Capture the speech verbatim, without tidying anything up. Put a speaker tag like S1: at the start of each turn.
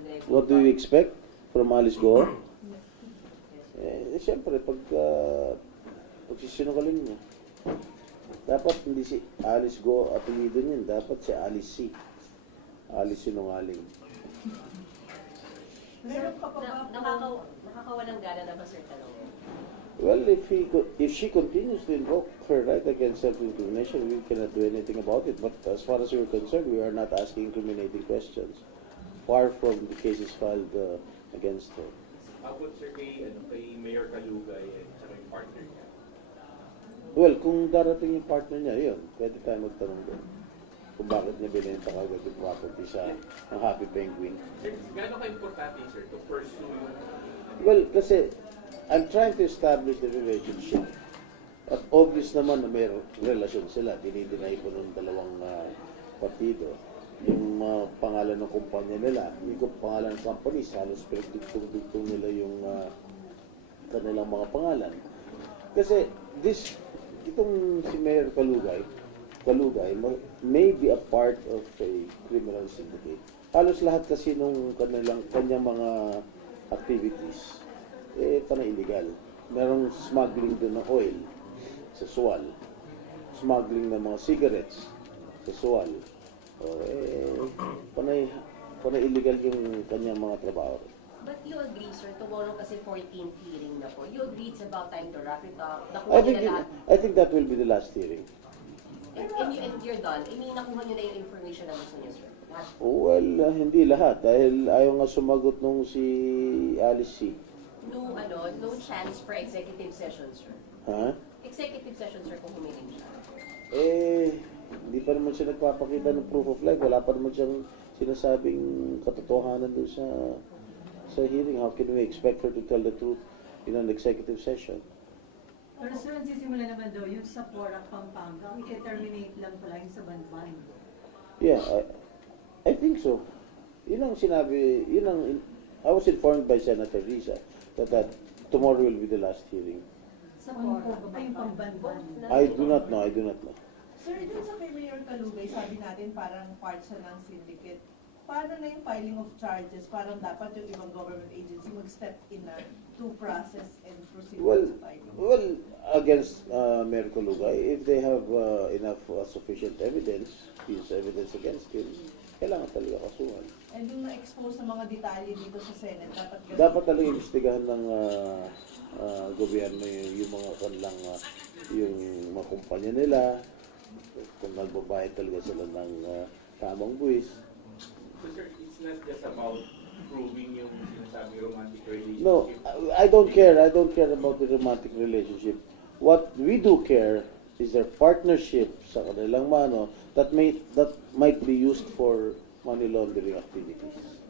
S1: like...
S2: What do you expect from Alice Go? Eh, siyempre, pag, uh, pagsisinungaling mo, dapat hindi si Alice Go apelido niyan, dapat si Alice C. Alice Sinungaling.
S1: Sir, na, nakaka, nakakawalang gana na ba, sir, tanongin?
S2: Well, if he co- if she continues to invoke her right against self-incrimination, we cannot do anything about it. But as far as we're concerned, we are not asking incriminating questions. Far from the cases filed uh, against her.
S3: How about, sir, kay, ano, kay Mayor Kalugay at saka yung partner niya?
S2: Well, kung darating yung partner niya, yun, pwede tayo magtanong doon. Kung bakit niya binenta kagad yung property sa ng Happy Penguin.
S3: Sir, gaano ka-importante, sir, to pursue yung...
S2: Well, kasi I'm trying to establish the relationship. At obvious naman na may relasyon sila. Dinidinay ko ng dalawang uh, partido. Yung uh, pangalan ng kumpanya nila, yung pangalan ng company, halos pinagdugtong-dugtong nila yung uh, kanilang mga pangalan. Kasi this, itong si Mayor Kalugay, Kalugay may be a part of a criminal syndicate. Halos lahat kasi nung kanilang, kanyang mga activities, eh, panay illegal. Merong smuggling doon ng oil sa Sual. Smuggling ng mga cigarettes sa Sual. O, eh, panay, panay illegal yung kanyang mga trabaho.
S1: But you agree, sir, tomorrow kasi fourteenth hearing na po. You agree it's about time to wrap it up.
S2: I
S1: Nakuha
S2: think,
S1: niyo na lahat.
S2: I think that will be the last hearing.
S1: And, and, you, and you're done. I mean, nakuha niyo na yung information na gusto niyo, sir. Lahat.
S2: Well, uh, hindi lahat. Dahil ayaw nga sumagot nung si Alice C.
S1: No, ano, no chance for executive session, sir.
S2: Ha?
S1: Executive session, sir, kung humiling siya.
S2: Eh, hindi pa naman siya nagpapakita ng proof of life. Wala pa naman siyang sinasabing katotohanan doon sa sa hearing. How can we expect her to tell the truth in an executive session?
S4: Pero sir, sisimula naman daw yung sa Porac, Pampanga, i-terminate lang pala yung sa Banban.
S2: Yeah, I, I think so. Yun ang sinabi, yun ang, I was informed by Senator Risa that, that tomorrow will be the last hearing.
S4: Sa Porac, ay yung Pambanban.
S2: I do not know, I do not know.
S5: Sir, dun sa kay Mayor Kalugay, sabi natin parang part siya ng syndicate. Paano na yung filing of charges? Parang dapat yung ibang government agency mag-step in na to process and proceed
S2: Well,
S5: with the filing.
S2: well, against uh, Mayor Kalugay, if they have uh, enough uh, sufficient evidence, his evidence against him, kailangan talaga kasuhan.
S5: And yung na-expose ng mga detalye dito sa Senate, dapat ganun.
S2: Dapat talaga imbestigahan ng uh, uh, gobyerno yung, yung mga kanilang, uh, yung mga kumpanya nila, kung nagbabayad talaga sila ng uh, tamang buwis.
S3: So, sir, it's not just about proving yung sinasabi romantic relationship.
S2: No, I I don't care. I don't care about the romantic relationship. What we do care is their partnership sa kanilang mano that may that might be used for money laundering activities.